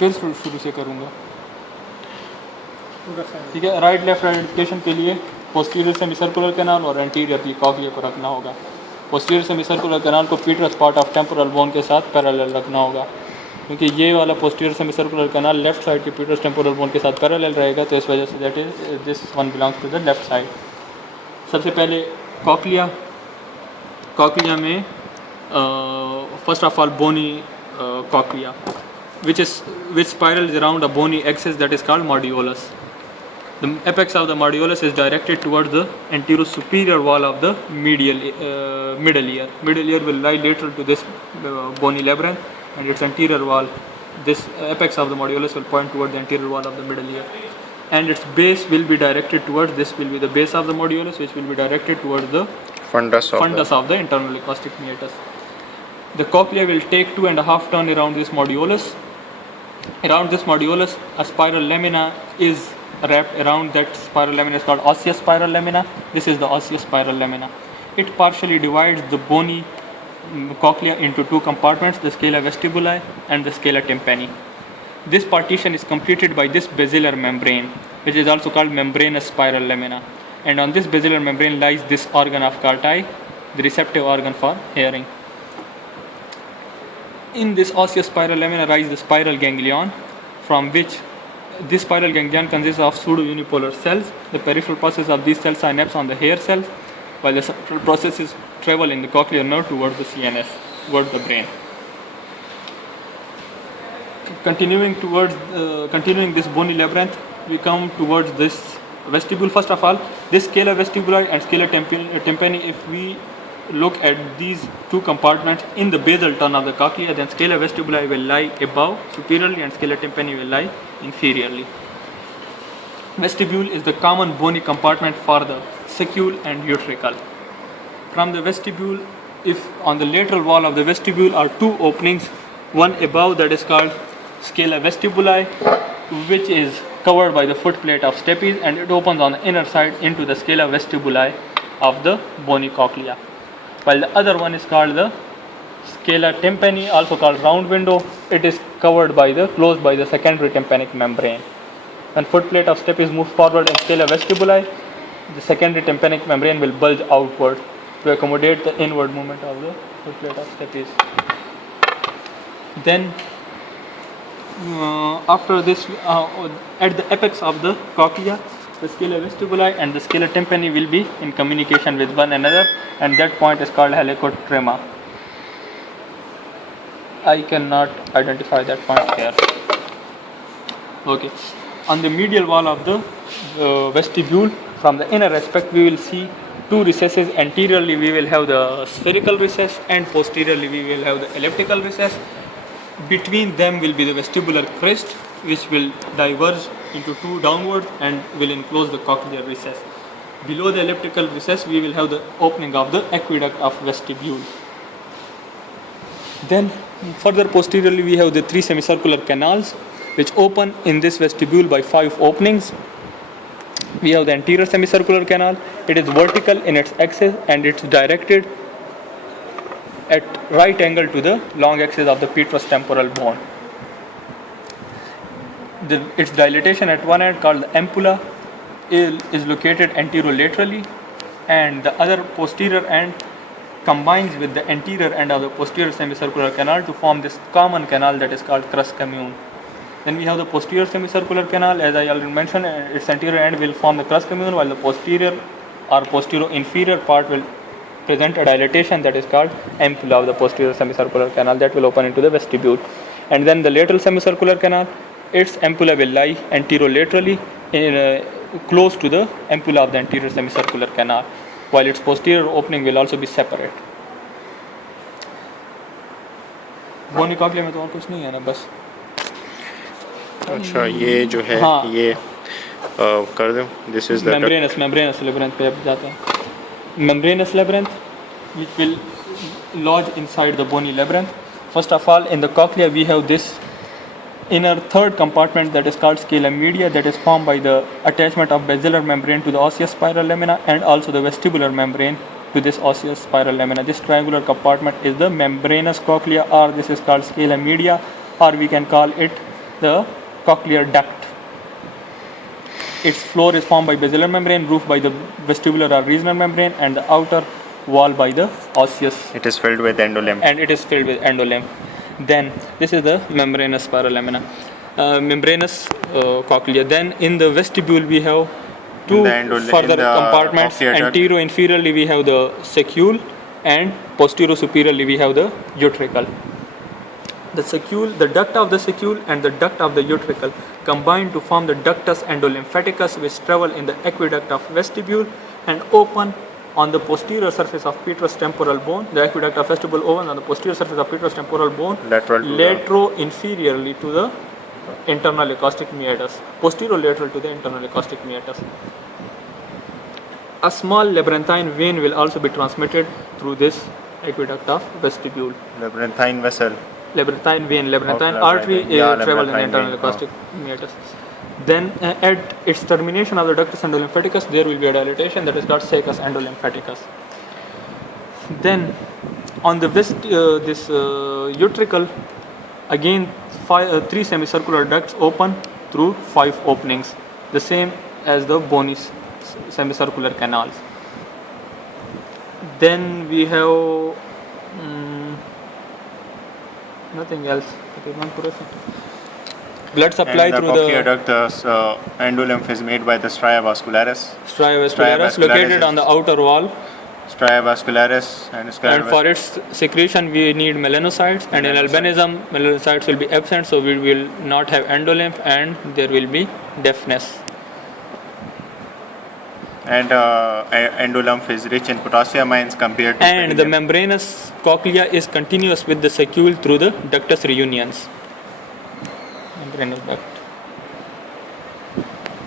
फिर शुरू से करूँगा, ठीक है। राइट लेफ्ट आइडेंटिफिकेशन के लिए पोस्टीरियर सेमीसर्कुलर कैनाल और एंटीरियर कॉक्लिया को रखना होगा। पोस्टीरियर सेमीसर्कुलर कैनाल को petrous part of temporal bone के साथ पैरेलल रखना होगा, क्योंकि ये वाला posterior semicircular canal left side के पीटरस टेम्पोरल बोन के साथ पैरेलल रहेगा, तो इस वजह से that is this one belongs to the left side. सबसे पहले कॉक्लिया में first of all bony cochlea which spirals around a bony axis that is called modulus. The apex of the modulus is directed towards the anterior superior wall of the middle ear. Middle ear will lie lateral to this bony labyrinth, and its anterior wall, this apex of the modulus will point towards the anterior wall of the middle ear, and its base will be directed towards, this will be the base of the modulus, which will be directed towards the fundus of the internal acoustic meatus. The cochlea will take 2.5 turns around this modulus. Around this modulus, a spiral lamina is wrapped around. That spiral lamina is called Osteospiral Lamina. This is the Osteospiral Lamina. It partially divides the bony cochlea into two compartments, the scala vestibuli and the scala tympani. This partition is completed by this basilar membrane, which is also called membranous spiral lamina. And on this basilar membrane lies this organ of Carti, the receptive organ for hearing. In this osteospiral lamina lies the spiral ganglion, from which this spiral ganglion consists of pseudo-unipolar cells. The peripheral process of these cells synapse on the hair cells, while the central processes travel in the cochlear nerve towards the CNS, towards the brain. Continuing this bony labyrinth, we come towards this vestibule. First of all, this scala vestibuli and scala tympani, if we look at these two compartments in the basal turn of the cochlea, then scala vestibuli will lie above superiorly and scala tympani will lie inferiorly. Vestibule is the common bony compartment for the sacule and utricle. From the vestibule, if on the lateral wall of the vestibule are two openings, one above, that is called scala vestibuli, which is covered by the footplate of stapes, and it opens on the inner side into the scala vestibuli of the bony cochlea. While the other one is called the scala tympani, also called round window. It is covered by closed by the secondary tympanic membrane. When footplate of stapes moves forward in scala vestibuli, the secondary tympanic membrane will bulge outward to accommodate the inward movement of the footplate of stapes. Then after this, at the apex of the cochlea, the scala vestibuli and the scala tympani will be in communication with one another, and that point is called helicotrema. I cannot identify that point here. Okay. On the medial wall of the vestibule, from the inner aspect, we will see two recesses. Anteriorly, we will have the spherical recess, and posteriorly, we will have the elliptical recess. Between them will be the vestibular crest, which will diverge into two downward and will enclose the cochlear recess. Below the elliptical recess, we will have the opening of the aqueduct of vestibule. Then further posteriorly, we have the three semicircular canals, which open in this vestibule by 5 openings. We have the anterior semicircular canal. It is vertical in its axis and it's directed at right angle to the long axis of the petrous temporal bone. Its dilatation at one end, called the ampulla, is located anterolaterally, and the other posterior end combines with the anterior end of the posterior semicircular canal to form this common canal that is called crus commune. Then we have the posterior semicircular canal. As I already mentioned, its anterior end will form the crus commune, while the posterior or posterior-inferior part will present a dilatation that is called ampulla of the posterior semicircular canal that will open into the vestibule. And then the lateral semicircular canal, its ampulla will lie anterolaterally close to the ampulla of the anterior semicircular canal, while its posterior opening will also be separate. Bony cochlea में तो और कुछ नहीं है ना, बस. अच्छा, ये जो है, हाँ, ये कर दो. This is the membranous labyrinth पे अब जाते हैं. Membranous labyrinth, which will lodge inside the bony labyrinth. First of all, in the cochlea we have this inner third compartment that is called scala media, that is formed by the attachment of basilar membrane to the osteospiral lamina and also the vestibular membrane to this osteospiral lamina. This triangular compartment is the membranous cochlea, or this is called scala media, or we can call it the cochlear duct. Its floor is formed by basilar membrane, roof by the vestibular or regional membrane, and the outer wall by the osseous. It is filled with endolymph. And it is filled with endolymph. Then this is the membranous lamina, membranous cochlea. Then in the vestibule we have two further compartments. Antero-inferiorly we have the saccule, and posterior-superiorly we have the utricle. The saccule, the duct of the saccule and the duct of the utricle combine to form the ductus endolymphaticus, which travel in the aqueduct of vestibule and open on the posterior surface of petrous temporal bone. The aqueduct of vestibule opens on the posterior surface of petrous temporal bone, latero-inferiorly to the internal acoustic meatus, posterior-lateral to the internal acoustic meatus. A small labyrinthine vein will also be transmitted through this aqueduct of vestibule. Labyrinthine vessel. Labyrinthine vein, labyrinthine artery travel in the internal acoustic meatus. Then at its termination of the ductus endolymphaticus, there will be a dilatation that is called saccus endolymphaticus. Then on the utricle, again three semicircular ducts open through 5 openings, the same as the bony semicircular canals. Then we have nothing else. Blood supply through the cochlear duct. The endolymph is made by the stria vascularis. Stria vascularis located on the outer wall. Stria vascularis and for its secretion we need melanocytes, and in albinism melanocytes will be absent, so we will not have endolymph and there will be deafness. And endolymph is rich in potassium ions compared to and the membranous cochlea is continuous with the saccule through the ductus reunions. Membranous duct.